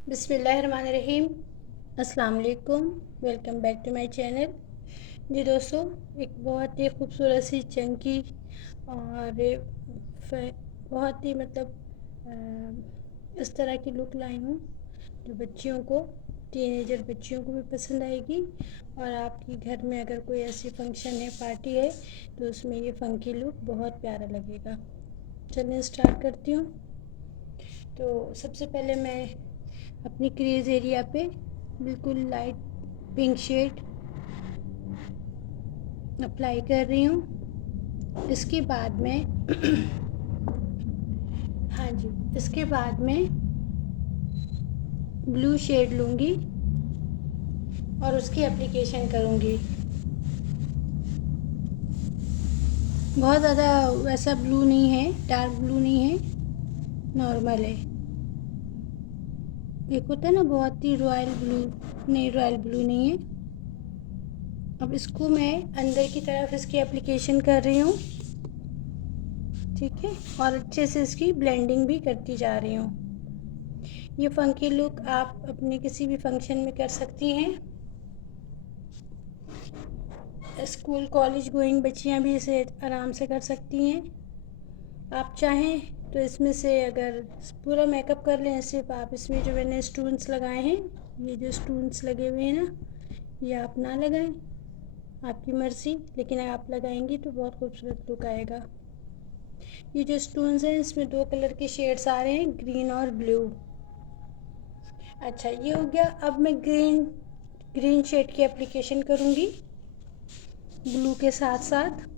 बिस्मिल्लाहिर्रहमानिर्रहीम। अस्सलाम वालेकुम। Welcome back to my channel. जी दोस्तों, एक बहुत ही खूबसूरत सी चंकी और बहुत ही इस तरह की लुक लाई हूँ जो बच्चियों को, टीनेजर बच्चियों को भी पसंद आएगी। और आपके घर में अगर कोई ऐसी फंक्शन है, पार्टी है, तो उसमें ये फ़ंकी लुक बहुत प्यारा लगेगा। चलिए स्टार्ट करती हूँ। तो सबसे पहले मैं अपनी क्रीज एरिया पे बिल्कुल लाइट पिंक शेड अप्लाई कर रही हूँ। इसके बाद में हाँ जी, इसके बाद में ब्लू शेड लूँगी और उसकी एप्लीकेशन करूँगी। बहुत ज़्यादा वैसा ब्लू नहीं है, डार्क ब्लू नहीं है, नॉर्मल है। एक होता है ना बहुत ही रॉयल ब्लू, नहीं रॉयल ब्लू नहीं है। अब इसको मैं अंदर की तरफ इसकी एप्लीकेशन कर रही हूँ, ठीक है, और अच्छे से इसकी ब्लेंडिंग भी करती जा रही हूँ। ये फ़ंकी लुक आप अपने किसी भी फंक्शन में कर सकती हैं। स्कूल कॉलेज गोइंग बच्चियाँ भी इसे आराम से कर सकती हैं। आप चाहें तो इसमें से अगर पूरा मेकअप कर लें, सिर्फ आप इसमें जो मैंने स्टोन्स लगाए हैं, ये जो स्टोन्स लगे हुए हैं ना, ये आप ना लगाएं, आपकी मर्ज़ी, लेकिन आप लगाएंगी तो बहुत खूबसूरत लुक आएगा। ये जो स्टोन्स हैं इसमें दो कलर के शेड्स आ रहे हैं, ग्रीन और ब्लू। अच्छा, ये हो गया। अब मैं ग्रीन शेड की एप्लीकेशन करूँगी ब्लू के साथ साथ।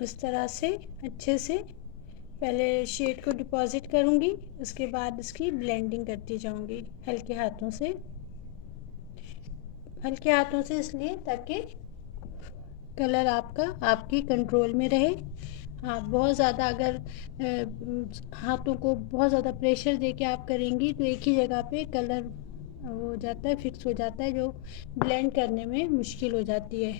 इस तरह से अच्छे से पहले शेड को डिपॉजिट करूँगी, उसके बाद इसकी ब्लेंडिंग करती जाऊँगी हल्के हाथों से। हल्के हाथों से इसलिए ताकि कलर आपका आपकी कंट्रोल में रहे। हाँ, बहुत ज़्यादा अगर हाथों को बहुत ज़्यादा प्रेशर दे के आप करेंगी तो एक ही जगह पे कलर हो जाता है, फिक्स हो जाता है, जो ब्लेंड करने में मुश्किल हो जाती है।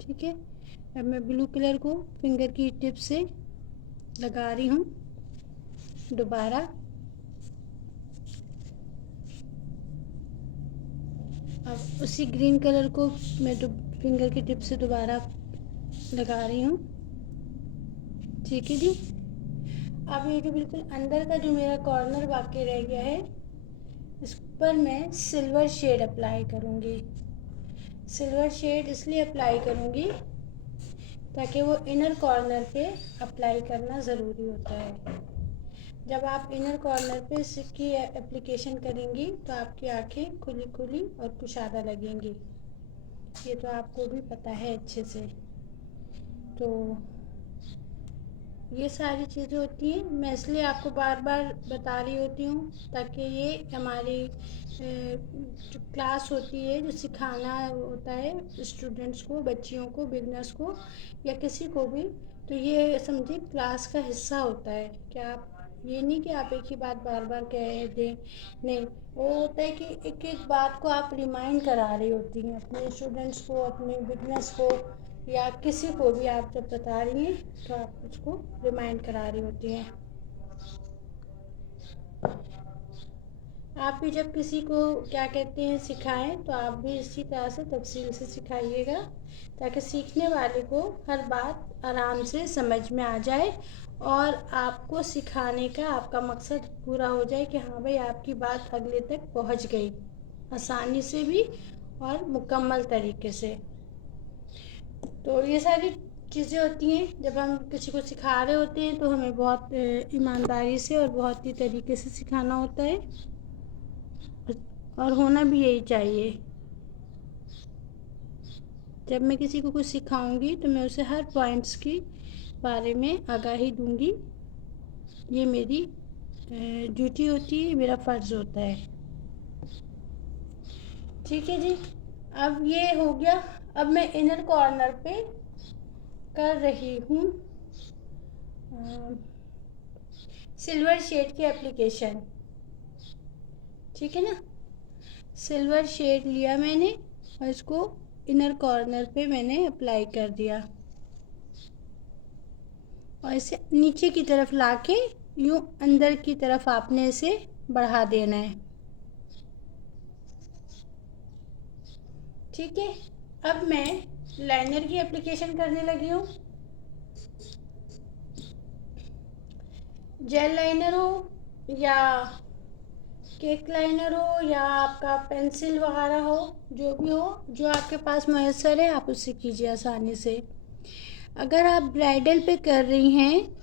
ठीक है, अब मैं ब्लू कलर को फिंगर की टिप से लगा रही हूँ दोबारा। अब उसी ग्रीन कलर को मैं फिंगर की टिप से दोबारा लगा रही हूँ। ठीक है जी। अब ये जो बिल्कुल अंदर का जो मेरा कॉर्नर बाकी रह गया है, इस पर मैं सिल्वर शेड अप्लाई करूँगी। सिल्वर शेड इसलिए अप्लाई करूँगी ताकि वो इनर कॉर्नर पे अप्लाई करना ज़रूरी होता है। जब आप इनर कॉर्नर पे इसकी एप्लीकेशन करेंगी तो आपकी आंखें खुली खुली और कुशादा लगेंगी। ये तो आपको भी पता है अच्छे से। तो ये सारी चीज़ें होती हैं, मैं इसलिए आपको बार बार बता रही होती हूँ ताकि ये हमारी जो क्लास होती है, जो सिखाना होता है स्टूडेंट्स को, बच्चियों को, बिगनर्स को या किसी को भी, तो ये समझिए क्लास का हिस्सा होता है। क्या आप ये नहीं कि आप एक ही बात बार बार कह दें, नहीं, वो होता है कि एक एक बात को आप रिमाइंड करा रही होती हैं अपने स्टूडेंट्स को, अपने बिगनर्स को, या किसी को भी आप जब बता रही हैं तो आप उसको रिमाइंड करा रही होती हैं। आप भी जब किसी को क्या कहते हैं सिखाएं तो आप भी इसी तरह से तफसील से सिखाइएगा ताकि सीखने वाले को हर बात आराम से समझ में आ जाए और आपको सिखाने का आपका मकसद पूरा हो जाए कि हाँ भाई आपकी बात अगले तक पहुंच गई, आसानी से भी और मुकम्मल तरीके से। तो ये सारी चीज़ें होती हैं, जब हम किसी को सिखा रहे होते हैं तो हमें बहुत ईमानदारी से और बहुत ही तरीके से सिखाना होता है, और होना भी यही चाहिए। जब मैं किसी को कुछ सिखाऊंगी तो मैं उसे हर पॉइंट्स की बारे में आगाही दूंगी। ये मेरी ड्यूटी होती है, मेरा फ़र्ज़ होता है। ठीक है जी। अब ये हो गया। अब मैं इनर कॉर्नर पे कर रही हूँ सिल्वर शेड की एप्लीकेशन। ठीक है ना, सिल्वर शेड लिया मैंने और इसको इनर कॉर्नर पे मैंने अप्लाई कर दिया और इसे नीचे की तरफ लाके यूँ अंदर की तरफ आपने इसे बढ़ा देना है। ठीक है, अब मैं लाइनर की एप्लीकेशन करने लगी हूँ। जेल लाइनर हो या केक लाइनर हो या आपका पेंसिल वगैरह हो, जो भी हो, जो आपके पास मैसर है आप उससे कीजिए आसानी से। अगर आप ब्राइडल पे कर रही हैं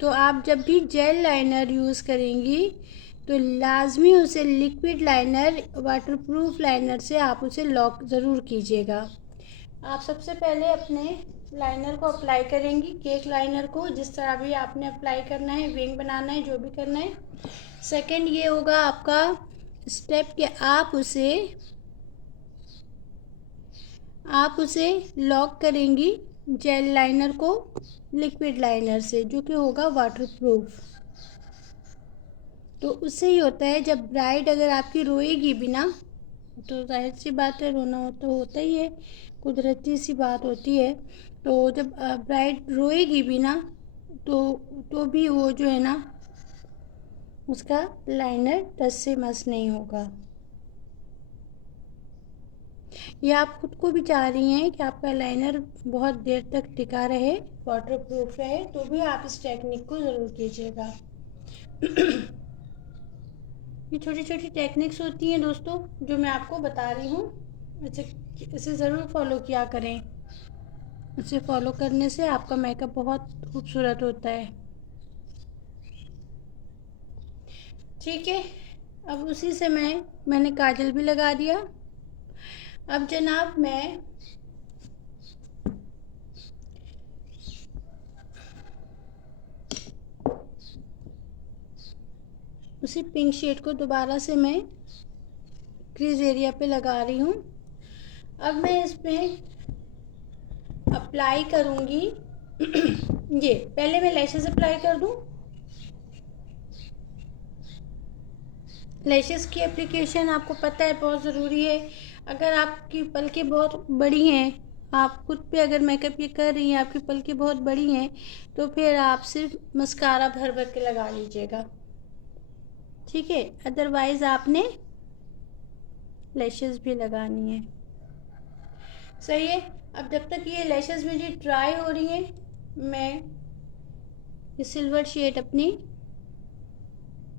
तो आप जब भी जेल लाइनर यूज़ करेंगी तो लाजमी उसे लिक्विड लाइनर, वाटरप्रूफ लाइनर से आप उसे लॉक ज़रूर कीजिएगा। आप सबसे पहले अपने लाइनर को अप्लाई करेंगी, केक लाइनर को जिस तरह भी आपने अप्लाई करना है, विंग बनाना है, जो भी करना है। सेकंड ये होगा आपका स्टेप कि आप उसे लॉक करेंगी जेल लाइनर को लिक्विड लाइनर से, जो कि होगा वाटरप्रूफ। तो उससे ही होता है जब ब्राइड अगर आपकी रोएगी भी ना, तो जाहिर सी बात है रोना तो होता ही है, कुदरती सी बात होती है। तो जब ब्राइड रोएगी भी ना तो भी वो जो है ना उसका लाइनर टच से मस नहीं होगा। या आप खुद को भी चाह रही हैं कि आपका लाइनर बहुत देर तक टिका रहे, वाटरप्रूफ रहे, तो भी आप इस टेक्निक को ज़रूर कीजिएगा। ये छोटी छोटी टेक्निक्स होती हैं दोस्तों जो मैं आपको बता रही हूँ, इसे ज़रूर फॉलो किया करें। इसे फॉलो करने से आपका मेकअप बहुत खूबसूरत होता है। ठीक है, अब उसी से मैंने काजल भी लगा दिया। अब जनाब मैं उसी पिंक शेड को दोबारा से मैं क्रीज एरिया पे लगा रही हूँ। अब मैं इसमें अप्लाई करूँगी ये पहले मैं लैशेस अप्लाई कर दूँ। लैशेस की एप्लीकेशन आपको पता है बहुत ज़रूरी है। अगर आपकी पलकें बहुत बड़ी हैं, आप खुद पे अगर मेकअप ये कर रही हैं, आपकी पलकें बहुत बड़ी हैं, तो फिर आप सिर्फ मस्कारा भर भर के लगा लीजिएगा। ठीक है, अदरवाइज़ आपने लैशेस भी लगानी है। सही है, अब जब तक ये लैशेस मेरी ड्राई हो रही हैं, मैं ये सिल्वर शेड अपनी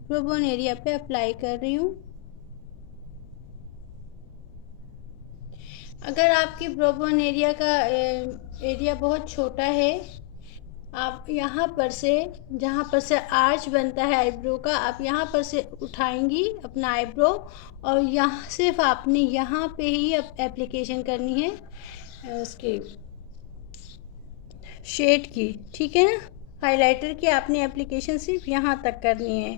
ब्रो बोन एरिया पे अप्लाई कर रही हूँ। अगर आपकी ब्रो बोन एरिया का एरिया बहुत छोटा है, आप यहाँ पर से, जहाँ पर से आर्च बनता है आईब्रो का, आप यहाँ पर से उठाएंगी अपना आईब्रो और यहाँ सिर्फ आपने यहाँ पे ही एप्लीकेशन करनी है उसकी शेड की। ठीक है ना, हाइलाइटर की आपने एप्लीकेशन सिर्फ यहाँ तक करनी है,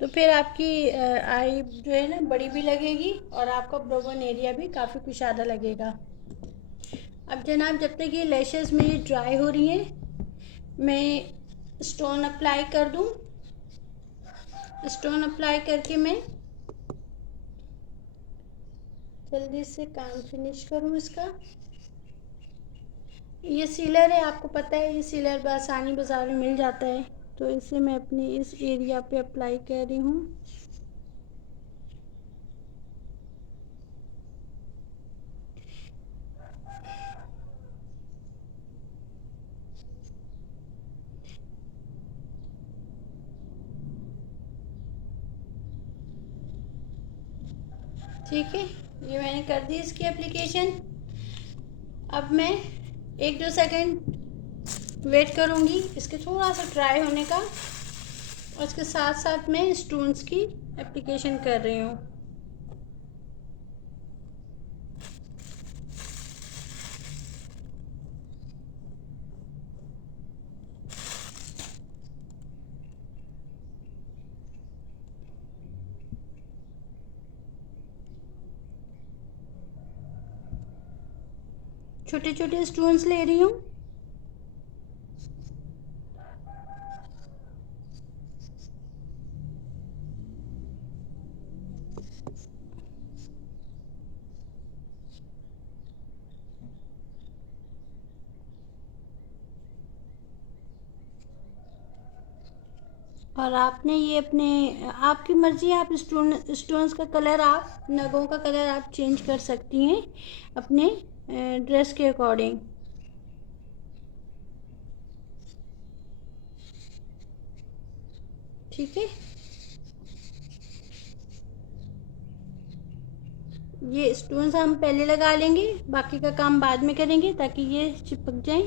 तो फिर आपकी आई जो है ना बड़ी भी लगेगी और आपका ब्रो बोन एरिया भी काफ़ी कुशादा लगेगा। अब जनाब जब तक ये लैशेस मेरी ड्राई हो रही हैं, मैं स्टोन अप्लाई कर दूँ। स्टोन अप्लाई करके मैं जल्दी से काम फिनिश करूँ इसका। ये सीलर है, आपको पता है ये सीलर बआसानी बाज़ार में मिल जाता है, तो इसे मैं अपनी इस एरिया पे अप्लाई कर रही हूँ। ठीक है, ये मैंने कर दी इसकी एप्लीकेशन। अब मैं 1-2 सेकंड वेट करूँगी इसके थोड़ा सा ड्राई होने का, और इसके साथ साथ मैं स्टोन्स की एप्लीकेशन कर रही हूँ। छोटे छोटे स्टोन्स ले रही हूँ और आपने ये अपने, आपकी मर्ज़ी है, आप स्टोन्स का कलर, आप नगों का कलर आप चेंज कर सकती हैं अपने ड्रेस के अकॉर्डिंग। ठीक है, ये स्टोन्स हम पहले लगा लेंगे, बाकी का काम बाद में करेंगे ताकि ये चिपक जाएं।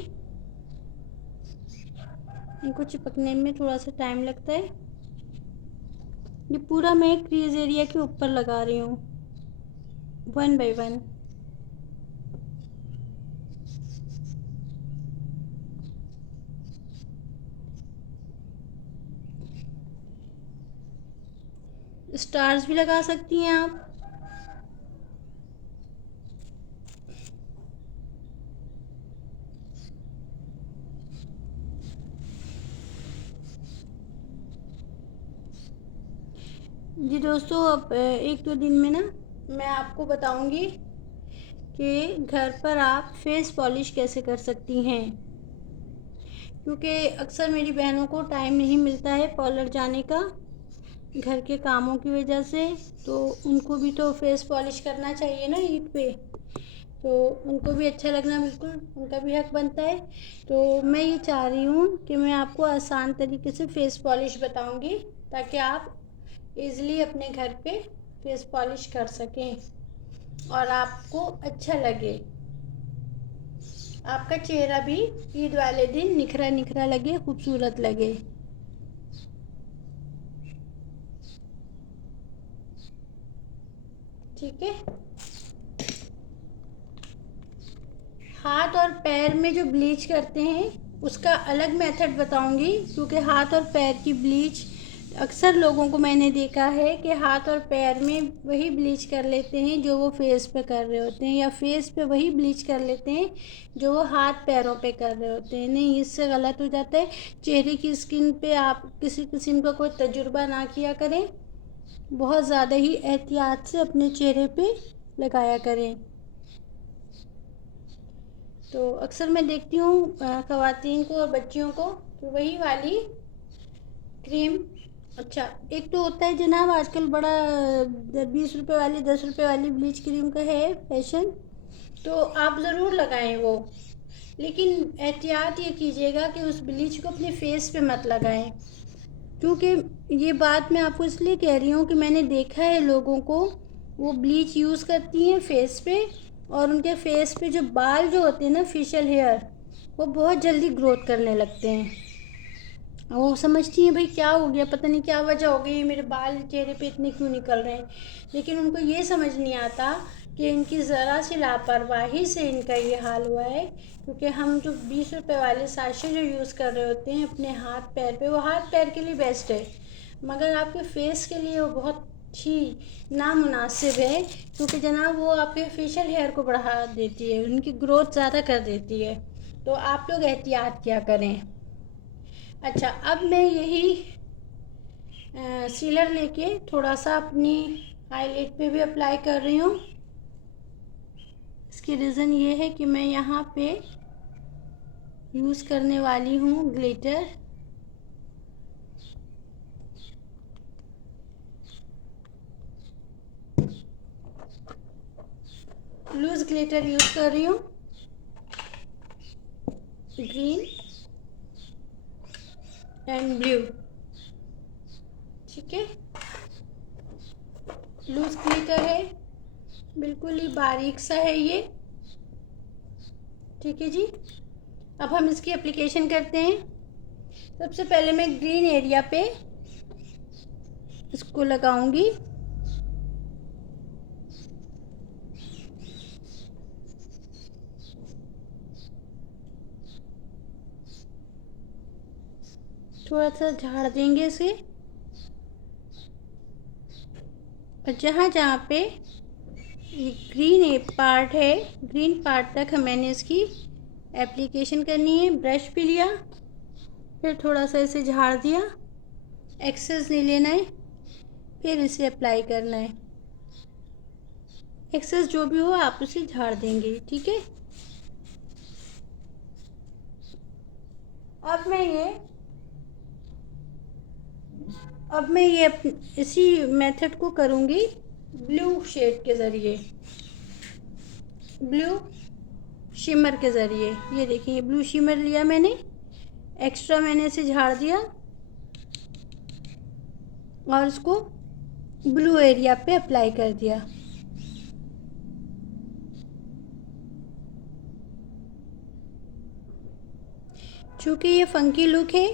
इनको चिपकने में थोड़ा सा टाइम लगता है। ये पूरा मैं क्रीज एरिया के ऊपर लगा रही हूँ, 1 बाय 1। स्टार्स भी लगा सकती हैं आप। जी दोस्तों, अब 1-2 दिन में ना मैं आपको बताऊंगी कि घर पर आप फेस पॉलिश कैसे कर सकती हैं, क्योंकि अक्सर मेरी बहनों को टाइम नहीं मिलता है पार्लर जाने का घर के कामों की वजह से, तो उनको भी तो फेस पॉलिश करना चाहिए ना ईद पे, तो उनको भी अच्छा लगना बिल्कुल उनका भी हक बनता है। तो मैं ये चाह रही हूँ कि मैं आपको आसान तरीके से फेस पॉलिश बताऊँगी ताकि आप इज़िली अपने घर पे फेस पॉलिश कर सकें और आपको अच्छा लगे, आपका चेहरा भी ईद वाले दिन निखरा निखरा लगे, खूबसूरत लगे। ठीक है, हाथ और पैर में जो ब्लीच करते हैं उसका अलग मेथड बताऊंगी, क्योंकि हाथ और पैर की ब्लीच अक्सर लोगों को मैंने देखा है कि हाथ और पैर में वही ब्लीच कर लेते हैं जो वो फेस पे कर रहे होते हैं, या फेस पे वही ब्लीच कर लेते हैं जो वो हाथ पैरों पे कर रहे होते हैं। नहीं, इससे गलत हो जाता है। चेहरे की स्किन पे आप किसी किस्म का कोई तजुर्बा ना किया करें, बहुत ज़्यादा ही एहतियात से अपने चेहरे पे लगाया करें। तो अक्सर मैं देखती हूँ ख़वातीन को और बच्चियों को, तो वही वाली क्रीम। अच्छा, एक तो होता है जनाब आजकल बड़ा 20 रुपए वाली 10 रुपए वाली ब्लीच क्रीम का है फैशन, तो आप ज़रूर लगाएं वो, लेकिन एहतियात ये कीजिएगा कि उस ब्लीच को अपने फेस पे मत लगाएं, क्योंकि ये बात मैं आपको इसलिए कह रही हूँ कि मैंने देखा है लोगों को, वो ब्लीच यूज़ करती हैं फेस पे, और उनके फेस पे जो बाल जो होते हैं ना, फेशियल हेयर, वो बहुत जल्दी ग्रोथ करने लगते हैं। वो समझती हैं भाई क्या हो गया, पता नहीं क्या वजह हो गई, मेरे बाल चेहरे पे इतने क्यों निकल रहे हैं, लेकिन उनको ये समझ नहीं आता कि इनकी ज़रा सी लापरवाही से इनका ये हाल हुआ है। क्योंकि हम जो 20 रुपए वाले साशे जो यूज़ कर रहे होते हैं अपने हाथ पैर पे, वो हाथ पैर के लिए बेस्ट है, मगर आपके फेस के लिए वो बहुत ही नामुनासिब है, क्योंकि जनाब वो आपके फेशियल हेयर को बढ़ा देती है, उनकी ग्रोथ ज़्यादा कर देती है। तो आप लोग एहतियात क्या करें। अच्छा, अब मैं यही सीलर लेके थोड़ा सा अपनी आईलिड पे भी अप्लाई कर रही हूँ। इसकी रीज़न ये है कि मैं यहाँ पे यूज़ करने वाली हूँ ग्लिटर। लूज ग्लिटर यूज़ कर रही हूँ, ग्रीन एंड ब्लू। ठीक है, लूज ग्लिटर है, बिल्कुल ही बारीक सा है ये। ठीक है जी, अब हम इसकी एप्लीकेशन करते हैं। सबसे पहले मैं ग्रीन एरिया पे इसको लगाऊंगी। थोड़ा सा झाड़ देंगे इसे, और जहाँ जहाँ पे ये ग्रीन पार्ट है, ग्रीन पार्ट तक मैंने इसकी एप्लीकेशन करनी है। ब्रश भी लिया, फिर थोड़ा सा इसे झाड़ दिया, एक्सेस नहीं लेना है, फिर इसे अप्लाई करना है। एक्सेस जो भी हो आप उसे झाड़ देंगे। ठीक है, अब मैं ये अब मैं ये इसी मेथड को करूँगी ब्लू शेड के ज़रिए, ब्लू शिमर के ज़रिए। ये देखिए, ये ब्लू शिमर लिया मैंने, एक्स्ट्रा मैंने इसे झाड़ दिया और इसको ब्लू एरिया पे अप्लाई कर दिया। चूँकि ये फंकी लुक है,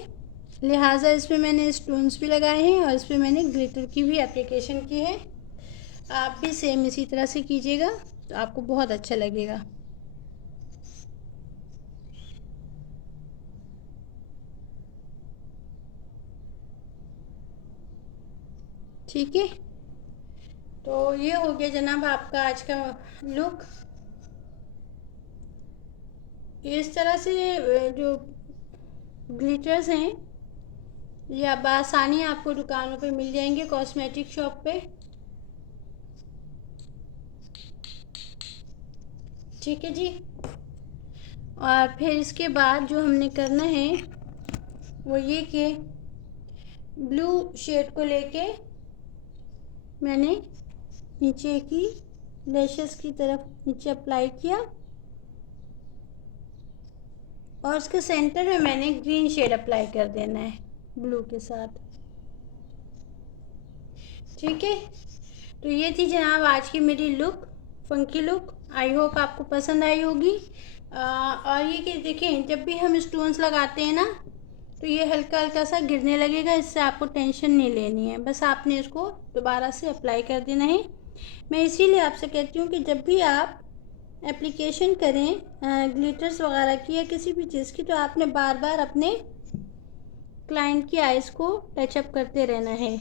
लिहाजा इस पर मैंने स्टोन्स भी लगाए हैं और इस पर मैंने ग्लिटर की भी एप्लीकेशन की है। आप भी सेम इसी तरह से कीजिएगा तो आपको बहुत अच्छा लगेगा। ठीक है, तो ये हो गया जनाब आपका आज का लुक। इस तरह से जो ग्लिटर्स हैं ये आसानी आपको दुकानों पे मिल जाएंगे, कॉस्मेटिक शॉप पे। ठीक है जी। और फिर इसके बाद जो हमने करना है वो ये कि ब्लू शेड को लेके मैंने नीचे की लैशेस की तरफ नीचे अप्लाई किया और उसके सेंटर में मैंने ग्रीन शेड अप्लाई कर देना है ब्लू के साथ। ठीक है, तो ये थी जनाब आज की मेरी look, funky look. I hope आपको पसंद आई होगी। और ये कि देखें, जब भी हम स्टोन्स लगाते हैं ना तो ये हल्का हल्का सा गिरने लगेगा, इससे आपको टेंशन नहीं लेनी है, बस आपने इसको दोबारा से अप्लाई कर देना है। मैं इसीलिए आपसे कहती हूँ कि जब भी आप एप्लीकेशन करें ग्लिटर्स वगैरह की या किसी भी चीज़ की, तो आपने बार बार अपने क्लाइंट की आइज़ को टचअप करते रहना है।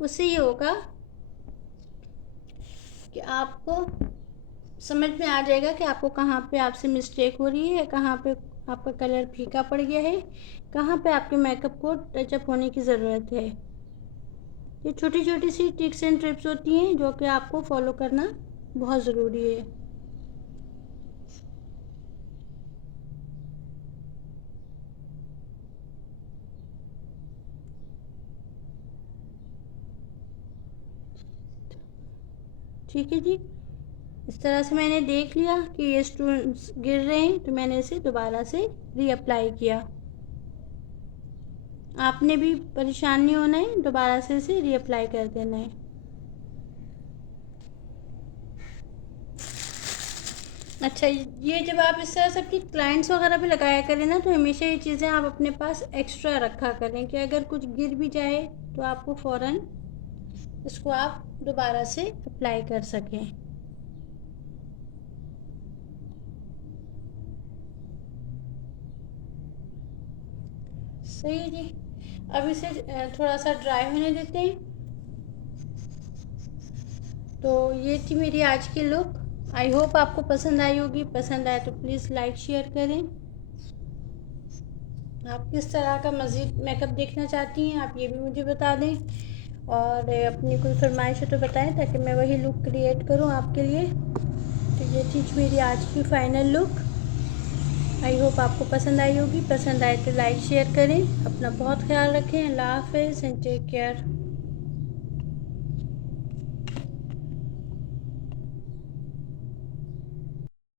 उससे ये होगा कि आपको समझ में आ जाएगा कि आपको कहाँ पे आपसे मिस्टेक हो रही है, कहाँ पे आपका कलर फीका पड़ गया है, कहाँ पे आपके मेकअप को टचअप होने की ज़रूरत है। ये छोटी छोटी सी टिप्स एंड ट्रिप्स होती हैं जो कि आपको फॉलो करना बहुत ज़रूरी है। ठीक है जी, इस तरह से मैंने देख लिया कि ये स्टोन्स गिर रहे हैं तो मैंने इसे दोबारा से रीअप्लाई किया। आपने भी परेशान नहीं होना है, दोबारा से इसे रीअप्लाई कर देना है। अच्छा, ये जब आप इस तरह से अपनी क्लाइंट्स वगैरह पे लगाया करें ना, तो हमेशा ये चीज़ें आप अपने पास एक्स्ट्रा रखा करें कि अगर कुछ गिर भी जाए तो आपको फ़ौरन इसको आप दोबारा से अप्लाई कर सकें। सही है जी। अब इसे थोड़ा सा ड्राई होने देते हैं। तो ये थी मेरी आज की लुक। आई होप आपको पसंद आई होगी। पसंद आए तो प्लीज़ लाइक शेयर करें। आप किस तरह का मज़ीद मेकअप देखना चाहती हैं आप ये भी मुझे बता दें, और अपनी कोई फरमाइश हो तो बताएं ताकि मैं वही लुक क्रिएट करूं आपके लिए। तो ये थी मेरी आज की फ़ाइनल लुक। आई होप आपको पसंद आई होगी। पसंद आए तो लाइक शेयर करें। अपना बहुत ख्याल रखें। अल्लाह हाफ़िज़ एंड टेक केयर।